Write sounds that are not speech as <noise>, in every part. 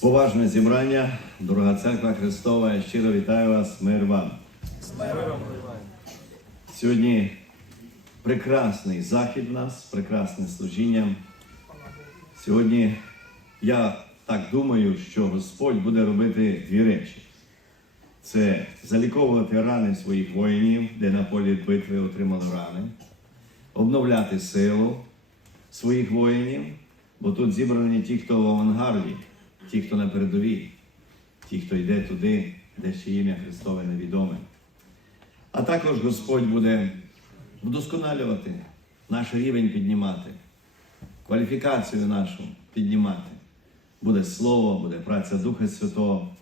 Поважне зібрання, дорога церква Христова, я щиро вітаю вас, мир вам. Сьогодні прекрасний захід в нас, прекрасне служіння. Сьогодні я так думаю, що Господь буде робити дві речі: це заліковувати рани своїх воїнів, де на полі битви отримали рани, обновляти силу своїх воїнів, бо тут зібрані ті, хто в авангарді, ті, хто на передовій, ті, хто йде туди, де ще ім'я Христове невідоме. А також Господь буде вдосконалювати наш рівень піднімати, кваліфікацію нашу піднімати. Буде слово, буде праця Духа Святого,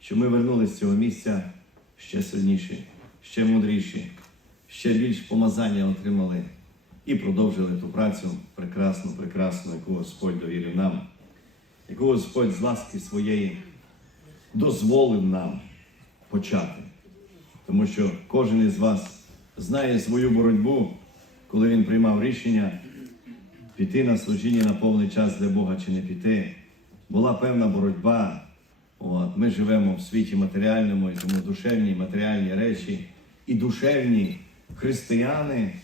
щоб ми вернулися з цього місця ще сильніші, ще мудріші, ще більш помазання отримали і продовжили ту працю прекрасну, прекрасну, яку Господь довірив нам, яку Господь з ласки своєї дозволив нам почати. Тому що кожен із вас знає свою боротьбу, коли він приймав рішення піти на служіння на повний час для Бога чи не піти. Була певна боротьба. От, ми живемо в світі матеріальному, і тому душевні матеріальні речі і душевні християни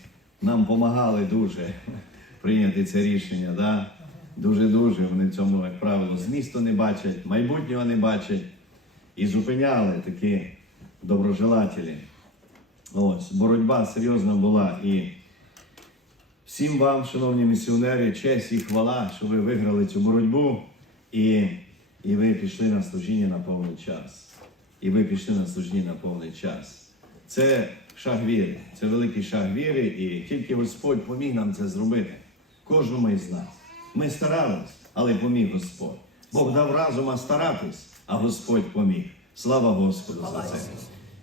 нам допомагали дуже <laughs> прийняти це рішення. Да? Дуже-дуже вони цьому, як правило, змісту не бачать, майбутнього не бачать і зупиняли такі доброжелателі. Ось, боротьба серйозна була. І всім вам, шановні місіонери, честь і хвала, що ви виграли цю боротьбу, і, і ви пішли на служіння на повний час. І ви пішли на служіння на повний час. Це шаг віри, це великий шаг віри, і тільки Господь поміг нам це зробити. Кожному із нас. Ми старались, але поміг Господь. Бог дав разума старатись, а Господь поміг. Слава Господу за це.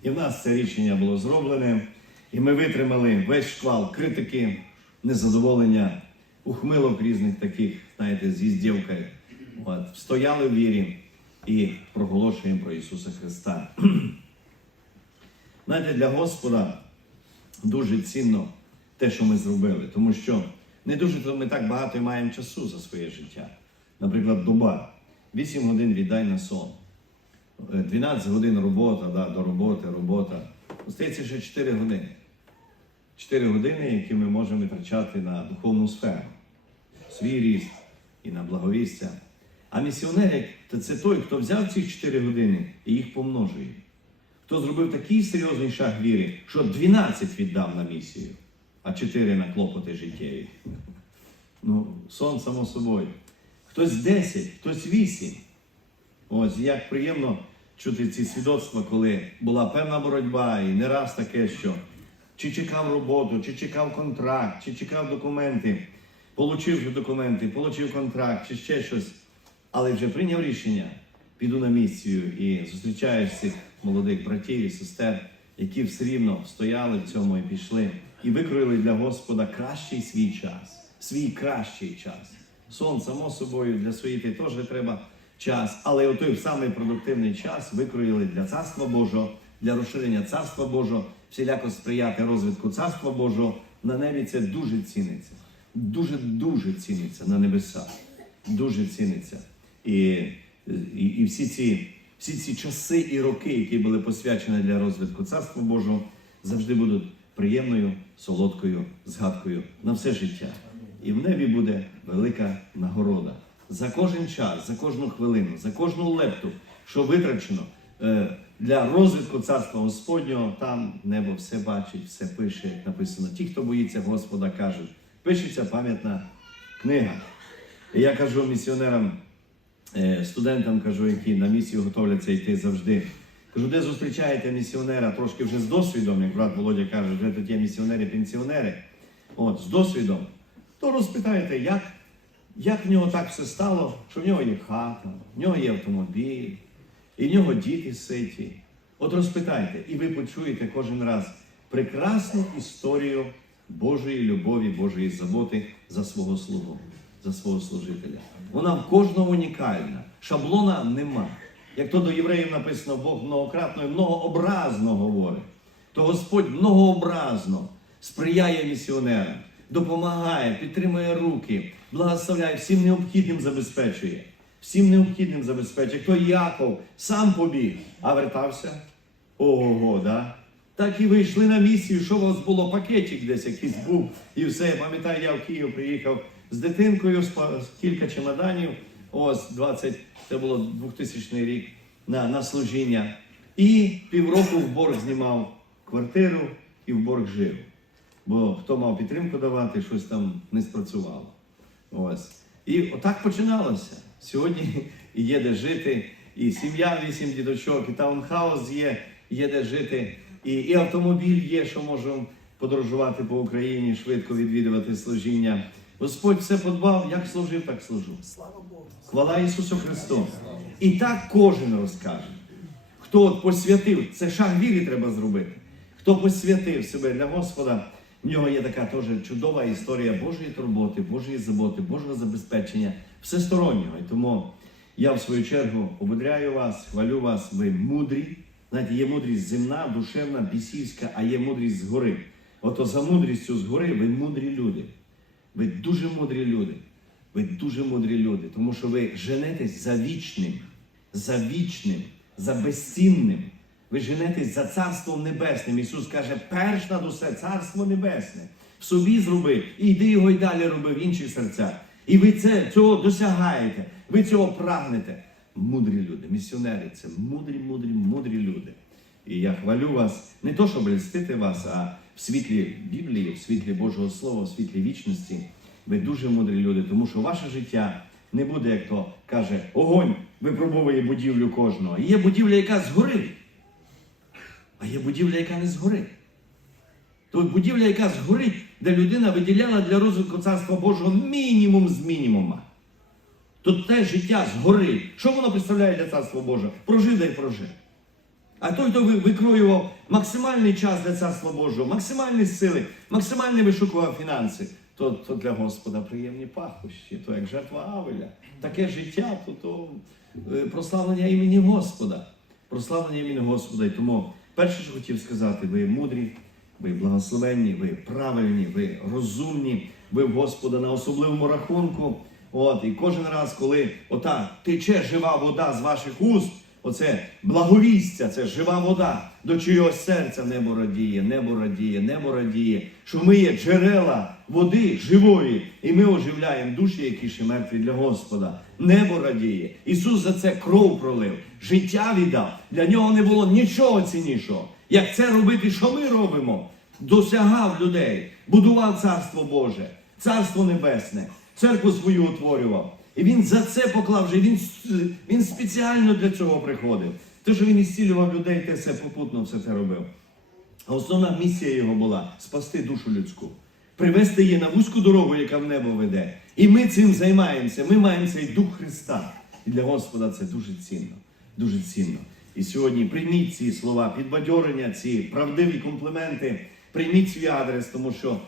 І в нас це рішення було зроблене, і ми витримали весь шквал критики, незадоволення, ухмилок різних таких, знаєте, з. От, стояли в вірі і проголошуємо про Ісуса Христа. Знаєте, для Господа дуже цінно те, що ми зробили, тому що не дуже то ми так багато і маємо часу за своє життя. Наприклад, доба. 8 годин віддай на сон. Е, 12 годин робота, да, до роботи, робота. Остається ще 4 години. 4 години, які ми можемо витрачати на духовну сферу, свій ріст і на благовістя. А місіонер, це той, хто взяв ці 4 години і їх помножує. Хто зробив такий серйозний шаг віри, що 12 віддав на місію, а 4 на клопоти життєві. Ну, сон само собою. Хтось 10, хтось 8. Ось як приємно чути ці свідоцтва, коли була певна боротьба, і не раз таке, що чи чекав роботу, чи чекав контракт, чи чекав документи, получив документи, получив контракт, чи ще щось, але вже прийняв рішення, піду на місію і зустрічаєш цих молодих братів і сестер, які все рівно стояли в цьому і пішли, і викроїли для Господа кращий свій час, свій кращий час. Сон, само собою, для своєї теж треба час, але отой самий продуктивний час викроїли для Царства Божого, для розширення Царства Божого, всіляко сприяти розвитку Царства Божого. На небі це дуже ціниться. Дуже-дуже ціниться на небесах. Дуже ціниться. І, і, і всі, ці, всі ці часи і роки, які були посвячені для розвитку Царства Божого, завжди будуть приємною, солодкою згадкою на все життя. І в небі буде велика нагорода за кожен час, за кожну хвилину, за кожну лепту, що витрачено е, для розвитку царства Господнього, там небо все бачить, все пише, як написано. Ті, хто боїться Господа, кажуть, пишеться пам'ятна книга. І я кажу місіонерам, студентам, кажу, які на місію готовляться йти завжди. Кажу, де зустрічаєте місіонера трошки вже з досвідом, як брат Володя каже, вже тут є місіонери-пенсіонери, от, з досвідом, то розпитайте, як як в нього так все стало, що в нього є хата, в нього є автомобіль, і в нього діти ситі. От розпитайте, і ви почуєте кожен раз прекрасну історію Божої любові, Божої заботи за свого слугу, за свого служителя. Вона в кожного унікальна, шаблона нема. Як то до євреїв написано, Бог многократно і многообразно говорить, то Господь многообразно сприяє місіонерам допомагає, підтримує руки, благословляє, всім необхідним забезпечує. всім необхідним забезпечив. Хто Яков сам побіг, а вертався. Ого, да? Так і вийшли на місію, що у вас було пакетик десь якийсь був, і все. Пам'ятаю, я в Київ приїхав з дитинкою, кілька чемоданів. Ось 20, це було 2000 рік на, на служіння. І півроку в борг знімав квартиру і в борг жив. Бо хто мав підтримку давати, щось там не спрацювало. Ось. І отак починалося. Сьогодні <laughs> є де жити, і сім'я, вісім діточок, і таунхаус є, є де жити, і, і автомобіль є, що можемо подорожувати по Україні, швидко відвідувати служіння. Господь все подбав, як служив, так служу. Слава Богу. Хвала Ісусу Христу. І так кожен розкаже. Хто от посвятив, це шаг віри треба зробити. Хто посвятив себе для Господа, в нього є така теж чудова історія Божої турботи, Божої заботи, Божого забезпечення, всестороннього. І тому я в свою чергу ободряю вас, хвалю вас, ви мудрі. Знаєте, є мудрість земна, душевна, бісівська, а є мудрість згори. Ото за мудрістю згори ви мудрі люди. Ви дуже мудрі люди. Ви дуже мудрі люди, тому що ви женетесь за вічним, за вічним, за безцінним. Ви женетесь за царством небесним. Ісус каже, перш над усе царство небесне. В собі зроби, і йди його й далі роби в інших серцях. І ви це, цього досягаєте, ви цього прагнете. Мудрі люди, місіонери це мудрі, мудрі, мудрі люди. І я хвалю вас не то, щоб льстити вас, а в світлі Біблії, в світлі Божого Слова, в світлі вічності. Ви дуже мудрі люди, тому що ваше життя не буде, як то каже, огонь випробовує будівлю кожного. Є будівля, яка згорить, а є будівля, яка не згорить. То будівля, яка згорить, де людина виділяла для розвитку царства Божого мінімум з мінімума. То те життя згорить. Що воно представляє для царства Божого? Прожив да й прожив. А той, хто викроював максимальний час для царства Божого, максимальні сили, максимально вишукував фінанси, то, то для Господа приємні пахощі, то як жертва Авеля. Таке життя, то, то е, прославлення імені Господа. Прославлення імені Господа. І тому перше, що хотів сказати, ви мудрі, ви благословенні, ви правильні, ви розумні, ви в Господа на особливому рахунку. От, і кожен раз, коли ота тече жива вода з ваших уст, оце благовістя, це жива вода, до чийогось серця небо радіє, небо радіє, небо радіє, що ми є джерела води живої, і ми оживляємо душі, які ще мертві для Господа. Небо радіє. Ісус за це кров пролив, життя віддав. Для нього не було нічого ціннішого. Як це робити, що ми робимо? Досягав людей, будував царство Боже, царство небесне, церкву свою утворював. І він за це поклав вже, він, він спеціально для цього приходив. Те, що він ісцілював людей, те все попутно все це робив. А основна місія його була спасти душу людську, привести її на вузьку дорогу, яка в небо веде. І ми цим займаємося. Ми маємо цей дух Христа. І для Господа це дуже цінно. Дуже цінно. І сьогодні прийміть ці слова, підбадьорення, ці правдиві компліменти, прийміть свій адрес, тому що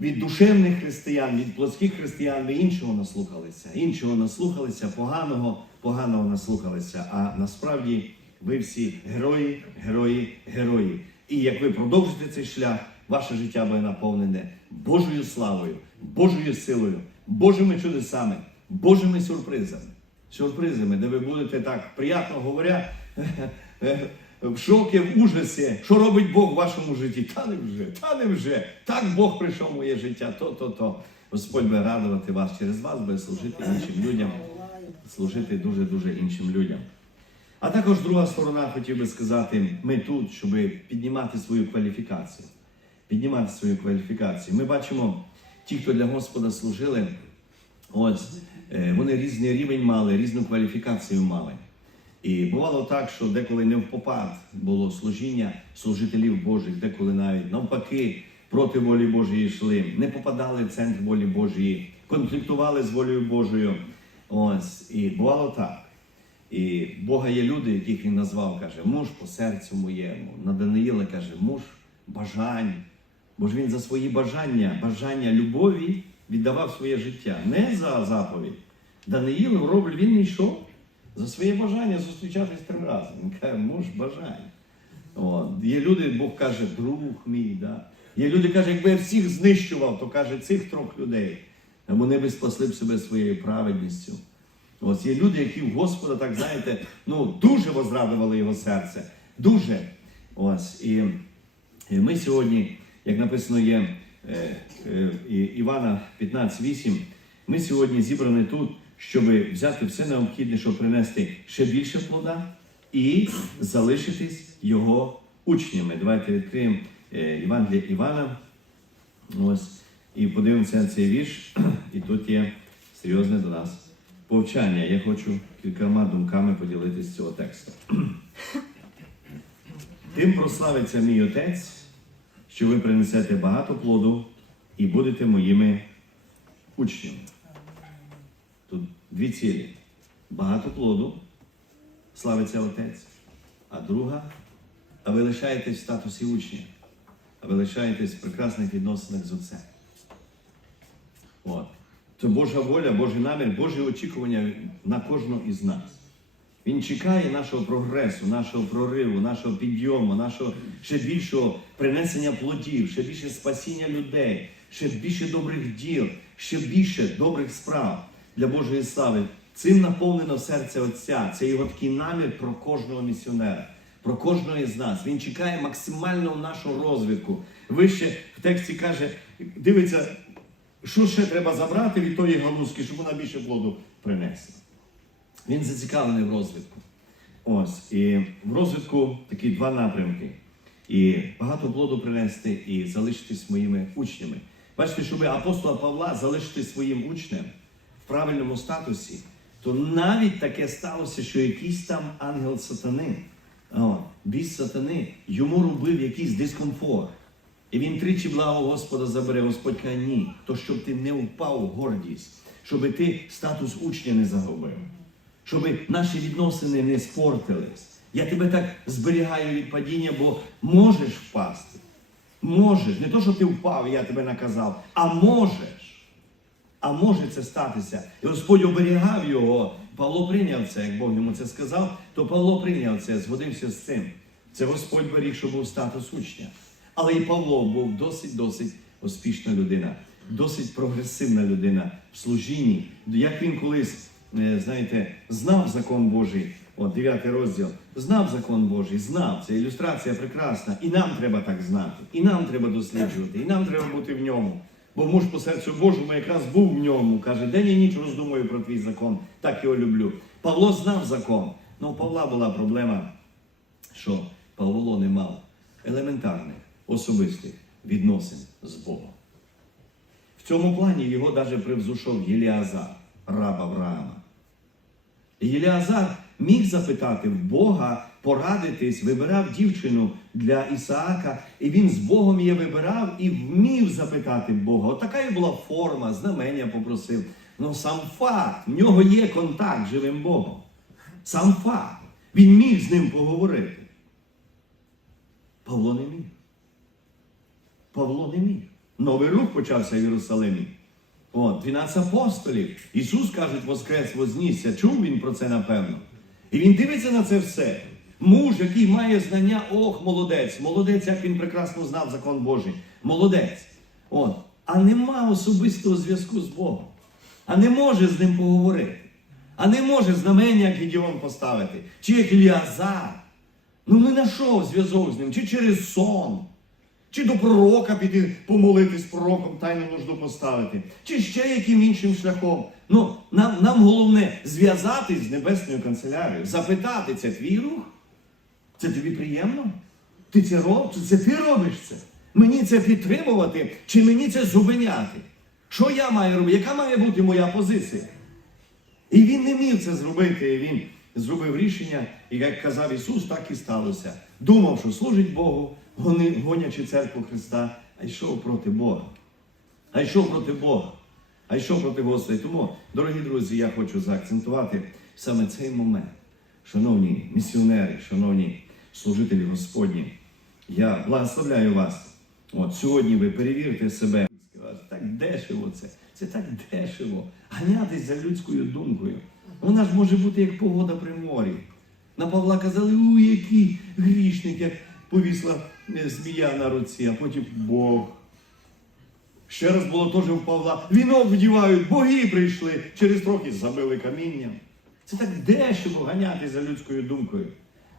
від душевних християн, від плотських християн ви іншого наслухалися, іншого наслухалися, поганого, поганого наслухалися. А насправді ви всі герої, герої, герої. І як ви продовжите цей шлях, ваше життя буде наповнене Божою славою, Божою силою, Божими чудесами, Божими сюрпризами. Сюрпризами, де ви будете так приятно говоря, в шокі, в ужасі, що робить Бог в вашому житті. Та не вже, та не вже. Так Бог прийшов в моє життя, то, то. Господь буде радувати вас через вас, буде служити іншим людям, служити дуже-дуже іншим людям. А також друга сторона, хотів би сказати, ми тут, щоб піднімати свою кваліфікацію. Піднімати свою кваліфікацію. Ми бачимо, ті, хто для Господа служили, ось, е, вони різний рівень мали, різну кваліфікацію мали. І бувало так, що деколи не в попад було служіння служителів Божих, деколи навіть навпаки проти волі Божої йшли, не попадали в центр волі Божої, конфліктували з волею Божою. Ось, і бувало так. І Бога є люди, яких він назвав, каже, муж по серцю моєму. На Даниїла каже, муж бажань. Бо ж він за свої бажання, бажання любові віддавав своє життя. Не за заповідь. Даниїл робль він йшов за своє бажання зустрічатись трьом разом. Він каже, муж бажань. От. Є люди, Бог каже, друг мій. Да? Є люди, каже, якби я всіх знищував, то каже, цих трьох людей. Вони би спасли б себе своєю праведністю. Ось є люди, які в Господа, так знаєте, ну дуже возрадували його серце. Дуже. Ось. І, і ми сьогодні, як написано є е, е, Івана 15.8, ми сьогодні зібрані тут, щоб взяти все необхідне, щоб принести ще більше плода і залишитись його учнями. Давайте відкриємо е, Євангеліє Івана. Ось. І подивимося на цей вірш. <clears throat> І тут є серйозне до нас повчання. Я хочу кількома думками поділитися з цього тексту. <clears throat> Тим прославиться мій Отець, що ви принесете багато плоду і будете моїми учнями. Дві цілі. Багато плоду, славиться Отець. А друга, а ви лишаєтесь в статусі учня, а ви лишаєтесь в прекрасних відносинах з Отцем. От. Це Божа воля, Божий намір, Божі очікування на кожного із нас. Він чекає нашого прогресу, нашого прориву, нашого підйому, нашого ще більшого принесення плодів, ще більше спасіння людей, ще більше добрих діл, ще більше добрих справ для Божої слави. Цим наповнено серце Отця. Це його такий намір про кожного місіонера, про кожного із нас. Він чекає максимального нашого розвитку. Вище в тексті каже, дивиться, що ще треба забрати від тої галузки, щоб вона більше плоду принесла. Він зацікавлений в розвитку. Ось. І в розвитку такі два напрямки. І багато плоду принести, і залишитись моїми учнями. Бачите, щоб апостола Павла залишити своїм учнем правильному статусі, то навіть таке сталося, що якийсь там ангел сатани, о, біс сатани, йому робив якийсь дискомфорт. І він тричі благо Господа забере, Господь каже, ні, то щоб ти не впав в гордість, щоб ти статус учня не загубив, щоб наші відносини не спортились. Я тебе так зберігаю від падіння, бо можеш впасти. Можеш. Не то, що ти впав, я тебе наказав, а можеш. А може це статися. І Господь оберігав його. Павло прийняв це, як Бог йому це сказав, то Павло прийняв це, згодився з цим. Це Господь беріг, що був статус учня. Але і Павло був досить-досить успішна людина, досить прогресивна людина в служінні. Як він колись, е, знаєте, знав закон Божий, от 9 розділ, знав закон Божий, знав. Це ілюстрація прекрасна. І нам треба так знати, і нам треба досліджувати, і нам треба бути в ньому. Бо муж по серцю Божому якраз був в ньому. Каже, день і ніч роздумую про твій закон, так його люблю. Павло знав закон. Ну, у Павла була проблема, що Павло не мав елементарних особистих відносин з Богом. В цьому плані його навіть привзушов Єліазар, раб Авраама. Єліазар міг запитати в Бога, порадитись, вибирав дівчину для Ісаака, і він з Богом її вибирав і вмів запитати Бога. От така і була форма, знамення попросив. Ну сам факт, в нього є контакт з живим Богом. Сам факт. Він міг з ним поговорити. Павло не міг. Павло не міг. Новий рух почався в Єрусалимі. От, 12 апостолів. Ісус, кажуть, воскрес вознісся. Чув він про це напевно. І він дивиться на це все. Муж, який має знання, ох, молодець, молодець, як він прекрасно знав закон Божий. Молодець. От. А нема особистого зв'язку з Богом. А не може з ним поговорити. А не може знамення як Гедіон поставити. Чи як Іліазар. Ну не знайшов зв'язок з ним, чи через сон. Чи до пророка піти помолитись пророком, тайну нужду поставити, чи ще яким іншим шляхом. Ну, нам, нам головне зв'язатись з небесною канцелярією, запитати, це твій рух? Це тобі приємно? Ти це робиш? Це ти робиш це? Мені це підтримувати, чи мені це зупиняти? Що я маю робити? Яка має бути моя позиція? І він не міг це зробити. І він зробив рішення, і як казав Ісус, так і сталося. Думав, що служить Богу, гонячи церкву Христа, а йшов проти Бога. А йшов проти Бога. А йшов проти Господа. Тому, дорогі друзі, я хочу заакцентувати саме цей момент. Шановні місіонери, шановні служителі Господні, я благословляю вас. От сьогодні ви перевірте себе. Так дешево це. Це так дешево. Ганятись за людською думкою. Вона ж може бути як погода при морі. На Павла казали, у який грішник, як повісла е, змія на руці, а потім Бог. Ще раз було теж у Павла. Вінок вдівають, боги прийшли, через трохи забили камінням. Це так дешево ганятись за людською думкою.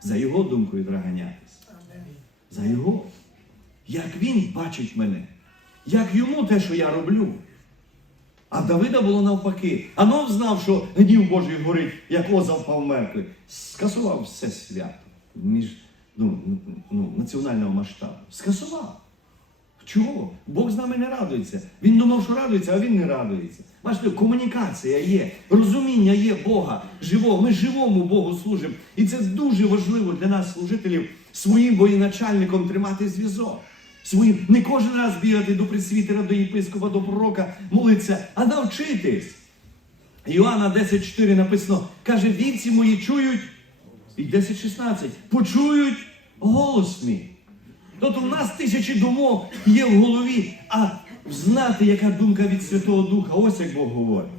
За його думкою треба. За його. Як він бачить мене, як йому те, що я роблю. А Давида було навпаки. Анов знав, що гнів Божий горить, як оза впав мертвий. Скасував все свято між ну, ну, національного масштабу. Скасував. Чого? Бог з нами не радується. Він думав, що радується, а він не радується. Бачите, комунікація є, розуміння є Бога живого. Ми живому Богу служимо. І це дуже важливо для нас, служителів, своїм воєначальником тримати зв'язок. Своїм не кожен раз бігати до пресвітера, до єпископа, до пророка, молитися, а навчитись. Іоанна 10.4 написано, каже, вівці мої чують, і 10.16, почують голос мій. Тобто в нас тисячі думок є в голові, а знати, яка думка від Святого Духа, ось як Бог говорить.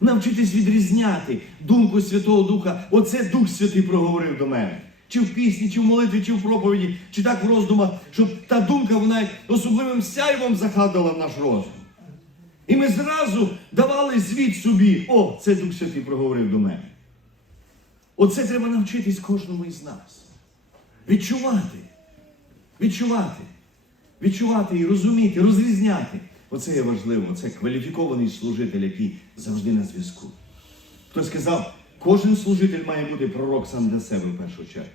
Навчитись відрізняти думку Святого Духа. Оце Дух Святий проговорив до мене. Чи в пісні, чи в молитві, чи в проповіді, чи так в роздумах, щоб та думка вона особливим сяйвом закладала в наш розум. І ми зразу давали звіт собі, о, це Дух Святий проговорив до мене. Оце треба навчитись кожному із нас. Відчувати. Відчувати. Відчувати і розуміти, розрізняти. Оце є важливо. Це кваліфікований служитель, який завжди на зв'язку. Хтось сказав, кожен служитель має бути пророк сам для себе в першу чергу.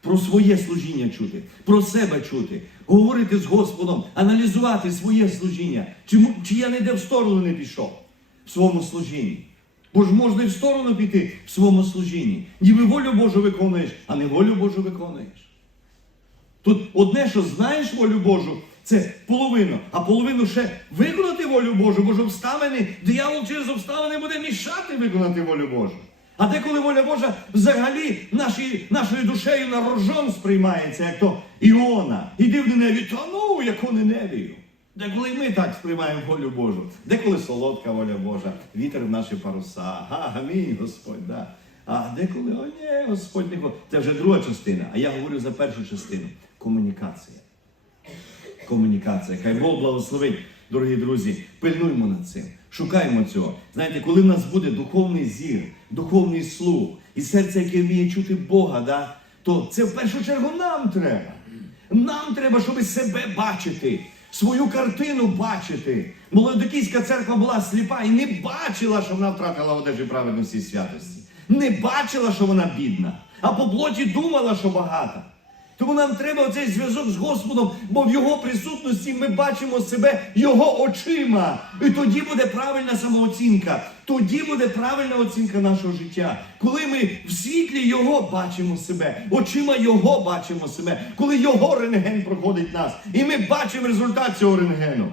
Про своє служіння чути, про себе чути, говорити з Господом, аналізувати своє служіння. Чи, чи я не де в сторону не пішов в своєму служінні? Бо ж можна і в сторону піти в своєму служінні. Ніби волю Божу виконуєш, а не волю Божу виконуєш. Тут одне, що знаєш волю Божу, це половину, а половину ще виконати волю Божу, бо ж обставини, диявол через обставини буде мішати виконати волю Божу. А деколи воля Божа взагалі наші, нашою душею на рожон сприймається, як то Іона. Іди в Ниневію, та ну, яку Ниневію. Деколи ми так сприймаємо волю Божу. Деколи солодка воля Божа, вітер в наші паруса. Ага, амінь, Господь, да. А деколи, о ні, Господь не. Це вже друга частина. А я говорю за першу частину. Комунікація. Комунікація. Хай Бог благословить, дорогі друзі. Пильнуймо над цим. Шукаємо цього. Знаєте, коли в нас буде духовний зір, духовний слух і серце, яке вміє чути Бога, да, то це в першу чергу нам треба. Нам треба, щоб себе бачити, свою картину бачити. Молодокійська церква була сліпа і не бачила, що вона втратила одежі праведності і святості. Не бачила, що вона бідна, а по плоті думала, що багата. Тому нам треба оцей зв'язок з Господом, бо в Його присутності ми бачимо себе Його очима. І тоді буде правильна самооцінка. Тоді буде правильна оцінка нашого життя. Коли ми в світлі Його бачимо себе, очима Його бачимо себе, коли Його рентген проходить нас, і ми бачимо результат цього рентгену.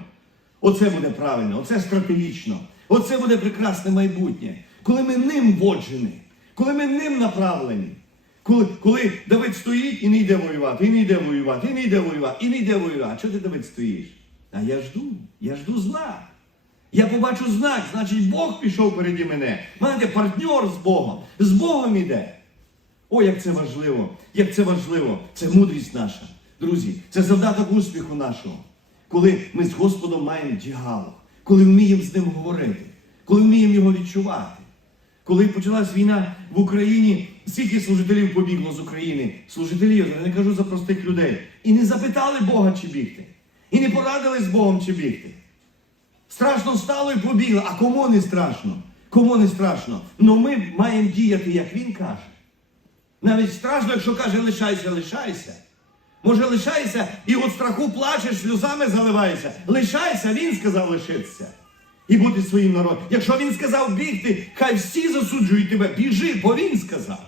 Оце буде правильно, оце стратегічно, оце буде прекрасне майбутнє. Коли ми ним воджені, коли ми ним направлені. Коли, коли Давид стоїть і не йде воювати, і не йде воювати, і не йде воювати, і не йде воювати. Чого ти Давид стоїш? А я жду, я жду знак. Я побачу знак, значить Бог пішов переді мене. Знаєте, партнер з Богом. З Богом іде. О, як це важливо! Як це важливо! Це мудрість наша. Друзі, це завдаток успіху нашого. Коли ми з Господом маємо діалог, коли вміємо з ним говорити, коли вміємо його відчувати. Коли почалась війна в Україні, скільки служителів побігло з України? Служителів, я не кажу за простих людей. І не запитали Бога, чи бігти. І не порадили з Богом, чи бігти. Страшно стало і побігли. А кому не страшно? Кому не страшно? Ну ми маємо діяти, як він каже. Навіть страшно, якщо каже, лишайся, лишайся. Може, лишайся і от страху плачеш, сльозами заливаєшся. Лишайся, він сказав лишитися. І бути своїм народом. Якщо він сказав бігти, хай всі засуджують тебе, біжи, бо він сказав.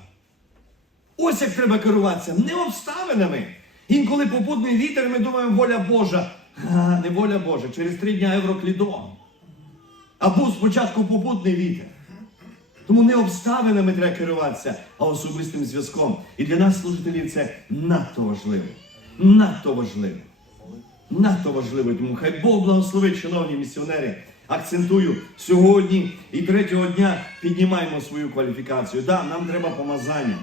Ось як треба керуватися, не обставинами. Інколи попутний вітер, ми думаємо, воля Божа. А, не воля Божа, через три дня Евроклідон. А був спочатку попутний вітер. Тому не обставинами треба керуватися, а особистим зв'язком. І для нас, служителів, це надто важливо. Надто важливо. Надто важливо. Тому хай Бог благословить, шановні місіонери. Акцентую сьогодні і третього дня піднімаємо свою кваліфікацію. Да, нам треба помазання,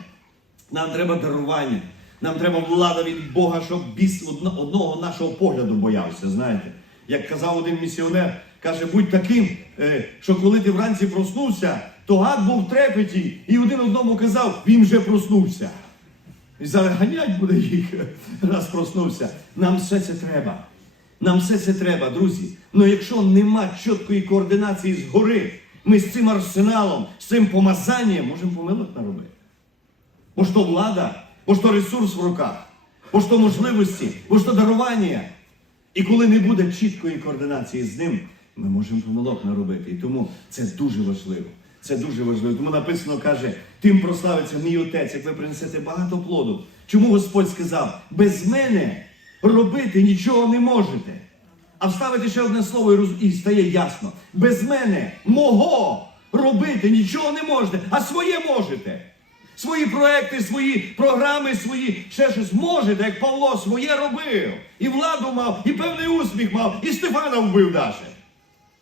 нам треба дарування, нам треба влада від Бога, щоб біс одного нашого погляду боявся. Знаєте, як казав один місіонер, каже, будь таким, е, що коли ти вранці проснувся, то гад був в трепеті і один одному казав, він вже проснувся. І зараз ганять буде їх, <laughs> раз проснувся. Нам все це треба. Нам все це треба, друзі. Ну якщо нема чіткої координації згори, ми з цим арсеналом, з цим помазанням можемо помилок наробити. Бо то влада, бо то ресурс в руках, бо то можливості, бо то дарування. І коли не буде чіткої координації з ним, ми можемо помилок наробити. І тому це дуже важливо. Це дуже важливо. Тому написано каже, тим прославиться мій отець, як ви принесете багато плоду. Чому Господь сказав, без мене робити нічого не можете. А вставити ще одне слово і, стає ясно. Без мене мого робити нічого не можете, а своє можете. Свої проекти, свої програми, свої ще щось можете, як Павло своє робив. І владу мав, і певний успіх мав, і Стефана вбив даже.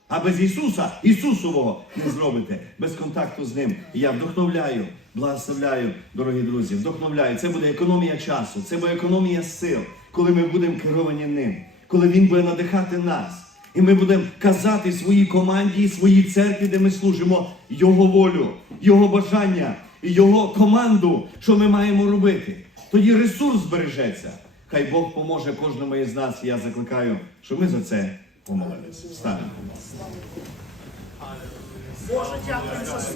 А без Ісуса, Ісусового не зробите, без контакту з Ним. Я вдохновляю, благословляю, дорогі друзі, вдохновляю. Це буде економія часу, це буде економія сил, коли ми будемо керовані ним, коли Він буде надихати нас. І ми будемо казати своїй команді, і своїй церкві, де ми служимо, Його волю, Його бажання, Його команду, що ми маємо робити. Тоді ресурс збережеться. Хай Бог поможе кожному із нас. Я закликаю, щоб ми за це помолилися. За